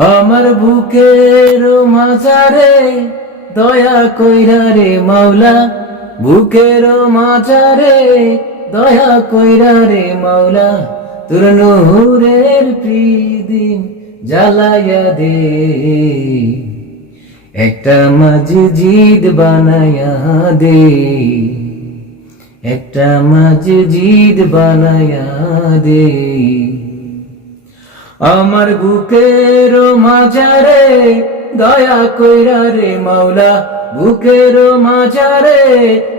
আমার বুকের মাঝারে দয়া কইরা রে মাওলা, বুকের মাঝারে দয়া কইরা রে মাওলা, তোর নূরের প্রীদিন জ্বালাইয়া দে। একটা মসজিদ বানায়া দে। একটা মসজিদ বানায়া দে। আমার বুকের মাঝারে দয়া কইরা রে মাওলা, বুকের মাঝারে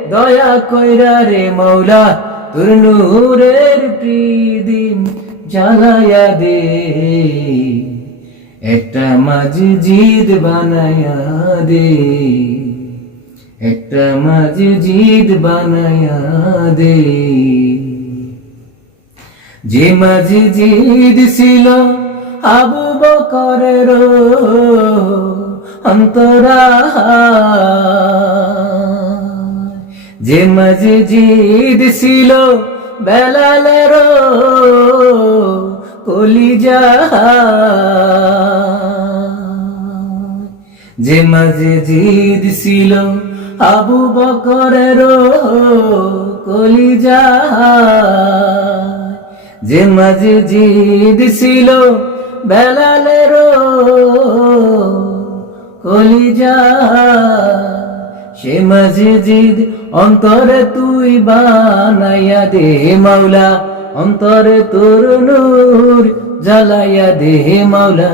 দয়া কইরা রে মাওলা, তোর নূরের প্রীদিন জ্বালায়া দে। একটা মসজিদ বানায়া দে। একটা মসজিদ বানায়া দে। যে মাঝি জিদ ছিল আবু বকরের অন্তরা। যে মসজিদ ছিল বেলালের কলিজা। যে মাঝে জিদ ছিল আবু বকরের কলিজা। যে মসজিদ ছিল বেলালের কলিজা, সে মসজিদ অন্তরে তুই বানাইয়া দে মাওলা, অন্তরে তোর নূর জ্বালাইয়া দে মাওলা,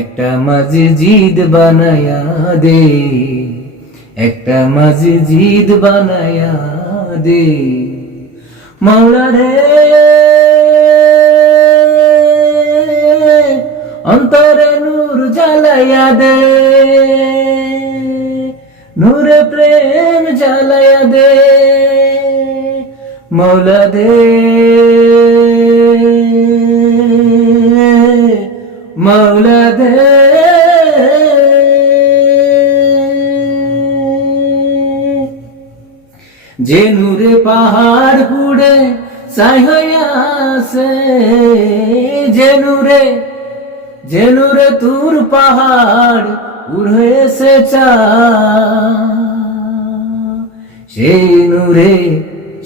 একটা মসজিদ বানায়া দে, একটা মসজিদ বানায়া দে। মাওলা রে অন্তরে নূর জ্বালাইয়া দে। নূরে প্রেম জ্বালাইয়া দে। মৌলা দে। মৌলা দে। যে নূরে পাহাড় পুড়ে সাই হইয়াছে, যে নূরে যে নূরে তুর পাহাড় উড়েছে চা সেই নূরে,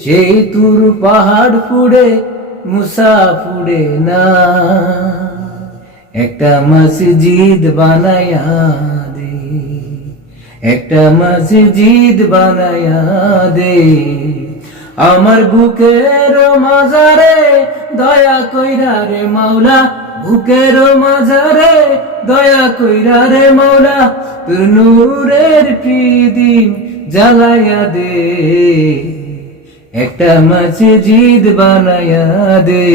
সেই তুর পাহাড় ফুড়ে, মুসা ফুড়ে না। একটা মসজিদ বানায়া দে, একটা মসজিদ বানায়া দে। আমার বুকের মাজারে দয়া কইরা রে মাওলা বুকের মাঝারে দয়া কইরা রে মৌলা তোর নূরের প্রিদিন জ্বালাইয়া দে। একটা মাছে জিদ বানাইয়া দে।